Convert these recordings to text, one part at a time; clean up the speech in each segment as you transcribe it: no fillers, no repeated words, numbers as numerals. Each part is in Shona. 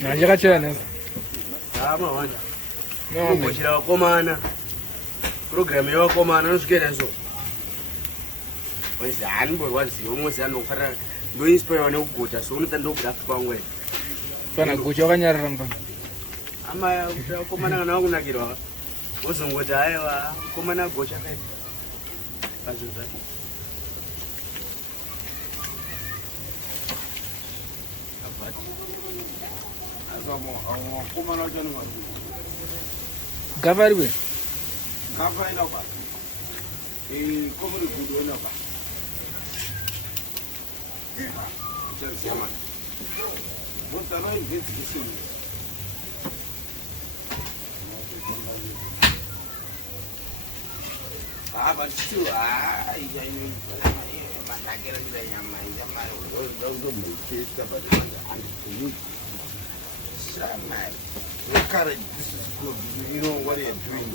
Nachakachena. Wanja. Kugochera wakomana. Program yawakomana nosvikira so. Wezi hanimborwadziwa mose anofarira ndoinspire nekugocha so unotanda kugraft kwangwe. Pana gocha wakanyarara mpa. Ama wakomana kana wakunakirwa. Wozongoti aiwa komana gocha kaita. Azvozva. Gavari Gava ina ba. Como no gudo ina ba. Já mano. Bota lá em vez de isso. Mas tu já não mas aquela que daí já mais do que está fazendo. Cara, this is good. You know what you're doing.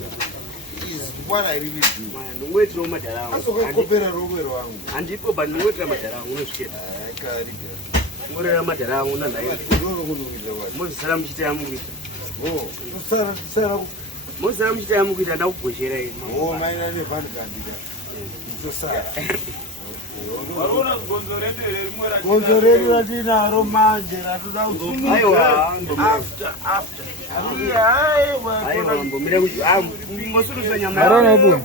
Is what I really do. Man, wait no matter how. Kopera rogo wangu. Andipo bani wait no matter how unosvikira. Kari. Ngorera matter how una nayo. Moses salam chita yamukuita. Oh, sara. Moses salam chita yamukuita ndakugochera ino. Oh, maina ne van kandida. Sara. Gonzoreri radina romanje ratuda uzumi. Aiwa, after. Aiwa, mbomira kuti mosulusa nyama. Arona bu.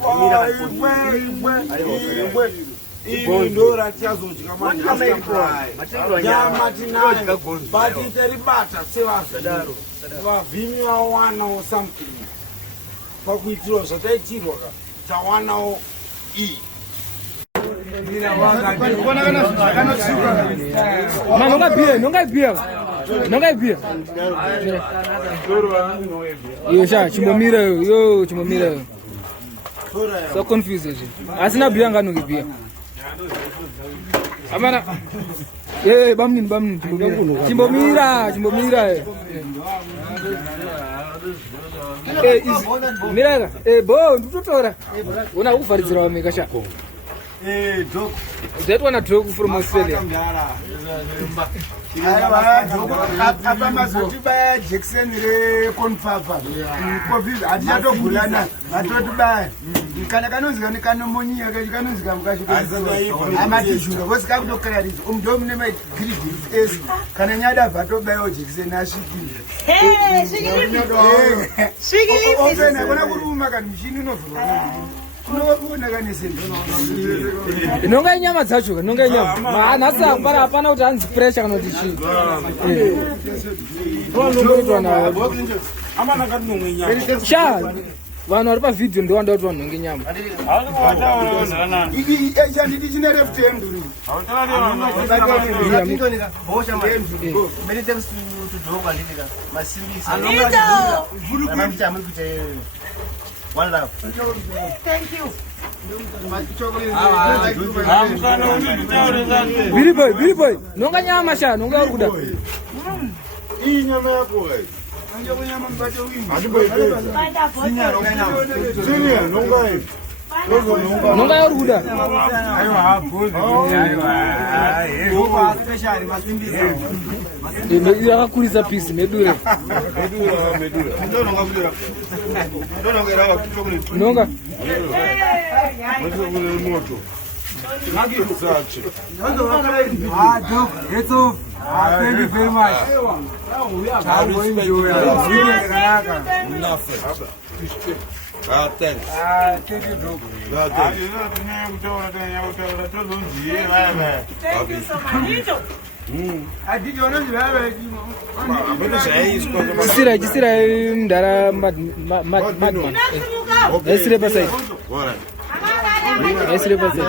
Aiwa. Ndo ratiazodya manje. Nyama tinayo. But teribata sevazadaro. Vavhimi wawanawo something. Pakuitirwa zvataitirwa tawanawo iyi. Nonga bia. Yo sha chimomira yo. So confused. Asina bia ngano bia. Amana. Bamnin Chimbomira. Miraga. Bo ndutotora. Una kuvharidzira wameka sha. Dog. That one a dog from Australia. Apa mazoti baya Jackson re konfafa. Covid adiyato gulana. Matoti baya. Kana kanonzika ni kanomonyia kanonzika mukashika. Amati jura wosika kutokana rizo. Umdomune mai grievance es kana nyada vato baya Jackson ashikile. Shikile. Ofena kona kuruma kana mchini unovhura. Nonga nyama dzacho, nonga nyama. Nasa para hapana kuti hanzi pressure kana kuti chi. Amana ngati nomwe nyama. Sha. Vanhu vari pa video ndo wanda kuti vanhu nonge nyama. Iki nditi chine left hand uri. One love. Thank you. Billy boy. Nonga nyama sha, nonga uri kuda. Hii nyama yako wewe. Anje kunyama mpate wimbo. Adiboy. Sinya nonga nyama. Sinya nonga hivi. Nonga uri kuda. Aiwa hapo. Aiwa. Special masimbiza. Yakakurisa piece medura. Medura. Ndononga kudura. Ndononga rawa kichokole. Nonga. Ndononga moto. Nagi sachi. Dog, it's off. Thank you very much. Thanks. Thank you, dog. Thank you so much. Chisira mdara madman. Esire pasai. Esire pasai.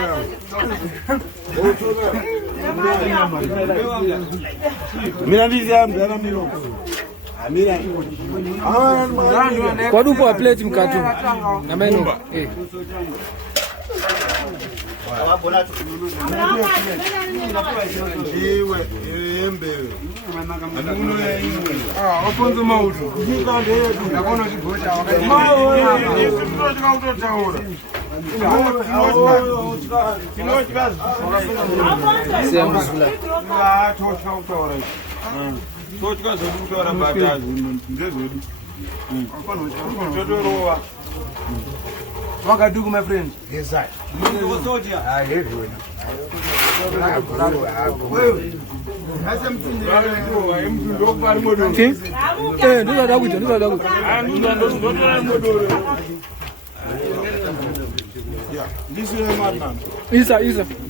Mina ndizi mdara milo. Amira. Kwa dupo wa plate mkatu. Na maino. Oponzo mauto. Wagadugu, my friend. Yes, I. This is a madman. Isa.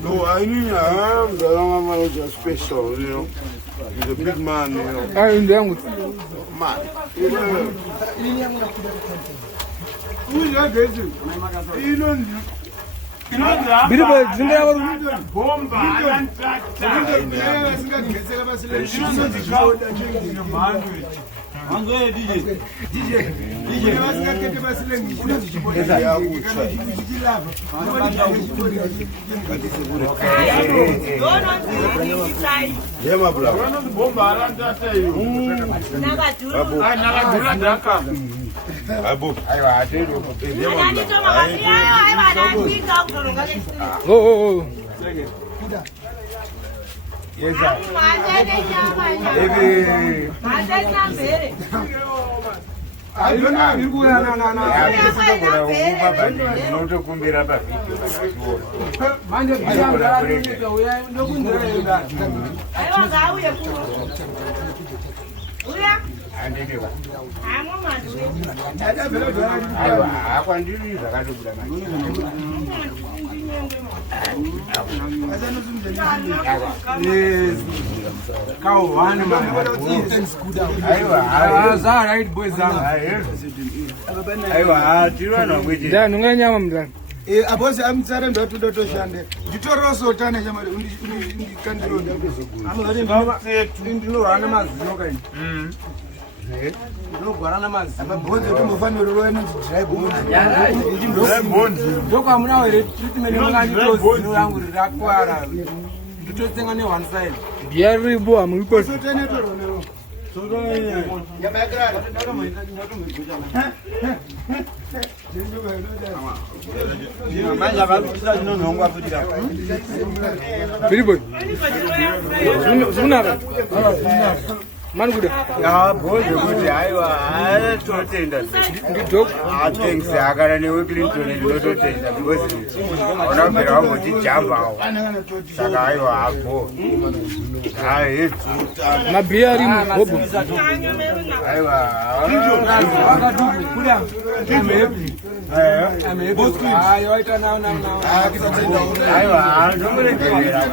No, I mean, the long man was special, you know. He's a big man, you know. Ndio Man. Who is your guest? You don't. Biribo zinga waru Oh. Yes, abosi amtsara ndatuda toshande nditoroso tane chamari undikandiroda Ndinohana mazino kai. Ndinogwarana mazino. ababonze tombofanira roya nonzi Ndokwamuna here treatment yemanganditozino yangu rirakwara. Nditotsenga ne one side. Yaribo amiko dzotenetoronero Biribo Zunara Manguda boze kuti haiwa totenda ndidok thanks akana newe Clinton ndinototenda because unapera wangoti jambawo saka haiwa hapo hai mabia ari muhobo haiwa Wagadugu, kuda. I'm able to. Waita now. haiwa ndomuregerera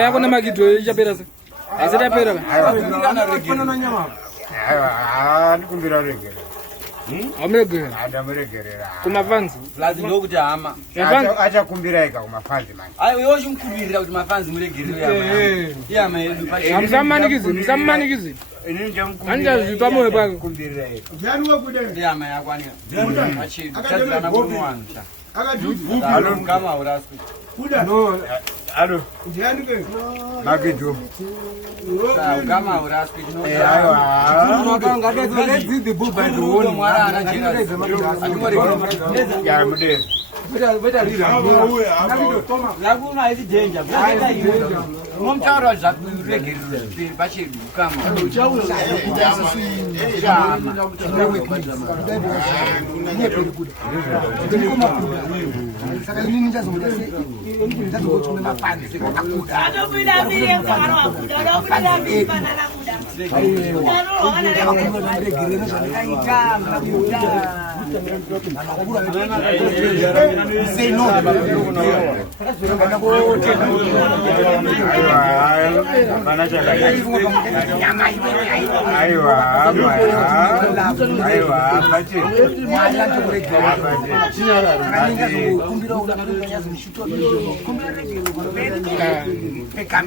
yako na magidwe chapera sa asitapera ndikumbira regera amegera adamuregerera kumafanzi lazima yokuti hama achakumbira ika kumafanzi manje ayo yoshimkhulirira kuti mafanzi muregerere yama yedu amsamanikizi anjazvipa moyo pake kumbira ika yama yakwanira machedu tadzana kuti wanu alo ngama urasku alo makido ngama urasku ya mude lakuna isi danger unomtaura zvakuregerere pachedu kama Shama. Say no.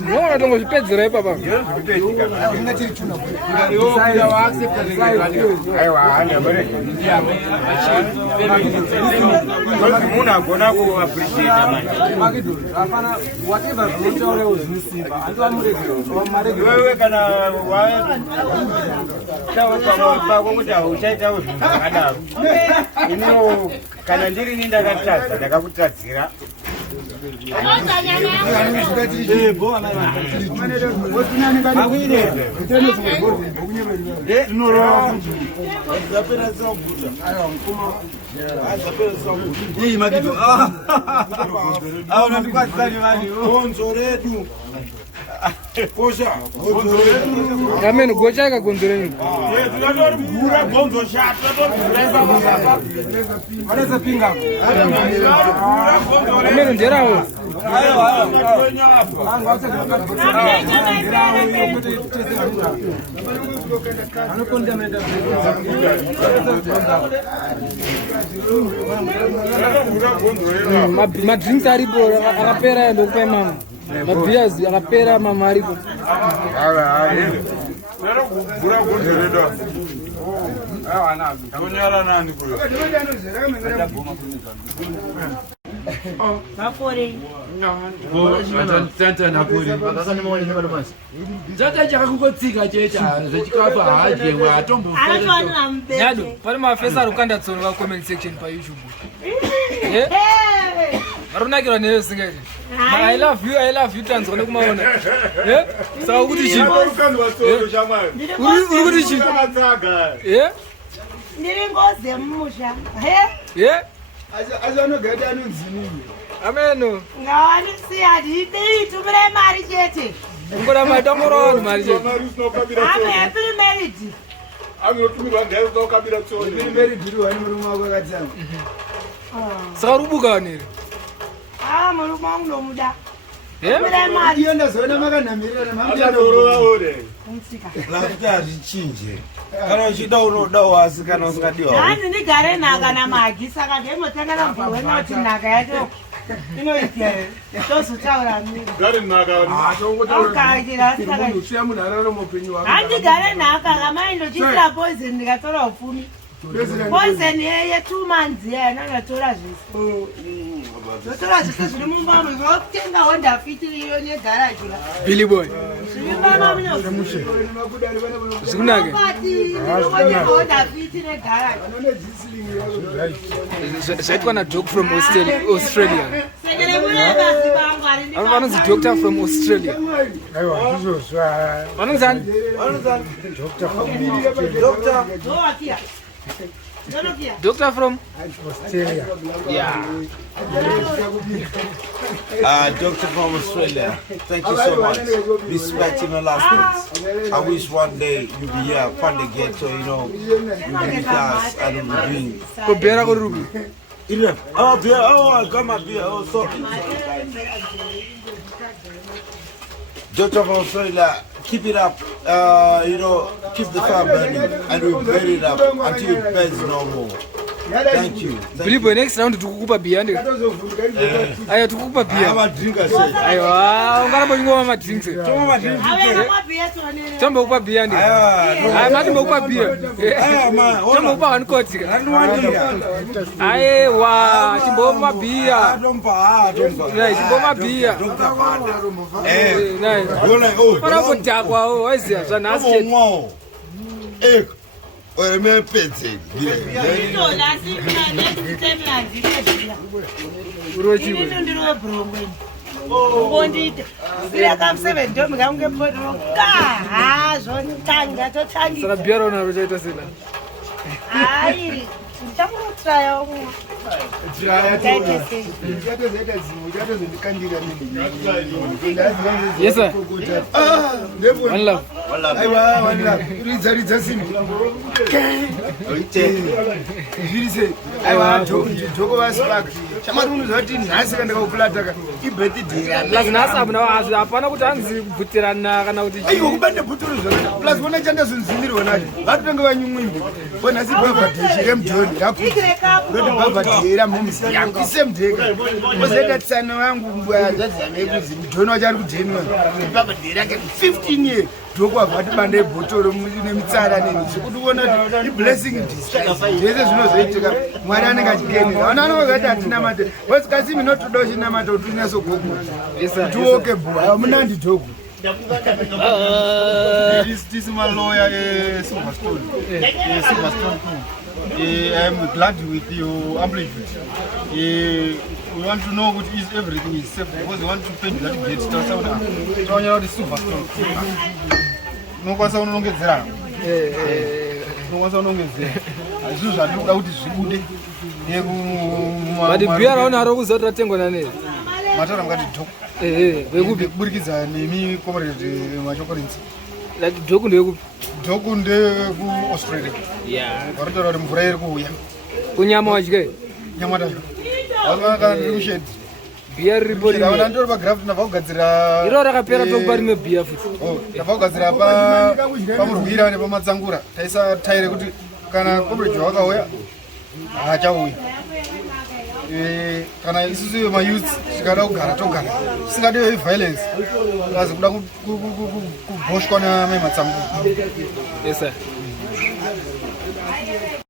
Não, não vou pedir aí, papai. Kana ndiri ndakatadza ndakakutadzira Amen, gocha kagonzoreni. Amen, nderawo. Madrinks aripo akapera ndokupa mama. Mabiazi akapera mama aripo. Pane mafesa arukanda tsono va comment section pa YouTube. Varunakirwa neyo singaiti. I love you tanzwa kumaona. Saka kuti chi? Uri kuti chi? Ndiri ngozi mumusha. Azanogada anonzini. Ameno. Ngawani siyadi tumire mari chete. Ngoda matamoro mari chete. I'm happily married. Anotumirwa ndai ukabira tsoni. Ndiri married ndiri wani murume wako akadzama. Saka rubuka wanere. Murume wangu ndomuda. Tumire mari yenda zona makanhamirira Achadorora ore. Kumsika. Lakuti azvichinje. Kana uchida unodawo asi kana usingadiwa. Ndani ndigare nhaka namagi saka ndemotanga mbowena kuti nhaka yacho inoita tozotaura miri. Gari nhaka Akaitira saka usiya munhu ararama upenyu hwake. handigare nhaka kama indochisira poison ndikatora upfumi. Poison ye2 months yena ndatora zvese. Ndotora zvese zviri mumba muno vokutenga Honda Fit iyo negaraji la. Billy boy. Zviri mumba muno. Zikunake. Honda Fit negaraji. Zvaitwa nadoc from Australia. Sekere mune basi bangu ari ndi. Vanonzi doctor from Australia. aiwa zvizozva Vanonzani? Ndowakia. Ndonokia. Doctor from Australia. Yeah. Doctor from Australia, thank you so much. Respect in the last minutes. I wish one day you'll be here, find the ghetto, you'll be with us and we'll be doing. Kubera kurubi. Oh, beer. Oh, I got my beer. Oh, sorry. Doctor from Australia, keep it up. Keep the fire burning and we'll burn it up until it burns no more. Thank you. Billy boy, next round tukukupa beer ndika. Aya tukukupa beer. I'm a drinker, sir. Aiwa, ungaramba ingoma ma drinks. Tombo kupa beer ndika. Aya mati mbokupa beer. Tombo kupa one quart. Aiwa, timbokupa beer. Right, timbokupa beer. Right. Para kutakwa oh, waziya zvanasi chete. Me pete. Saka beer ona rochaita sena. tangotraya umwe uchatozoita zimwe uchatozondikandira Yes, sir. One love. aiwa ridza simbi zvirise aiwa joko vasipaka shamari unoziva kuti nhasi kandakakuplataka ibirthday Plus nhasi hapana kuti hanzi kubvutirana kana kuti aiwa kubande bhotoro zvakada plus vona chandazonzimirwa nacho vatotanga vanyumwimbi vonhasi bhavhadhe chiremjoni ndoti bhavhadhe ramhomsi yangu isemdheka ozoita tsana vangu zvadzamekuzi mjoni wacho ari kudhenwa bhavhadhe rake 15 years ndokwabva banda ebhotoro nemitsara neni zvekuti uona kuti iblessing disguise zvese zvinozoitika mwari anenge achigenera vana vanongazati hatina mate wesikasi minotoda uchinamata kuti unyatsogogoa tiwoke bhuwa hamunandi jogo This is my lawyer, Silverstone. Silverstone too. I'm glad with your amplitude. We want to know what is everything is safe because we want to pay that gate to Sauna. So you know the Silverstone. No one sound longer there. No one sound longer there. As usual, look out is good. but beer aona arokuzoti tengwa nani Matara ngati dhoku. vekupi Kuburikidza nemi comrade machokorinzi. like dhoku ndekupi Dhoku ndeku Australia. Varitaura kuti mvura iri kuuya. kunyama wachike Nyama tacho. Avaka ndiri mushedi. beer riripo Ndabva rimwe ndori pagraft ndabva kugadzira iro rakapera topa rimwe beer futi ndabva kugadzira pamurwira nepamatsangura taisa taire kuti kana comrade wakauya haachauya kana isusu mayouth tikada kugara togara tisingadiwe violence kazi kuda kubhoshwa nematsangura yes sir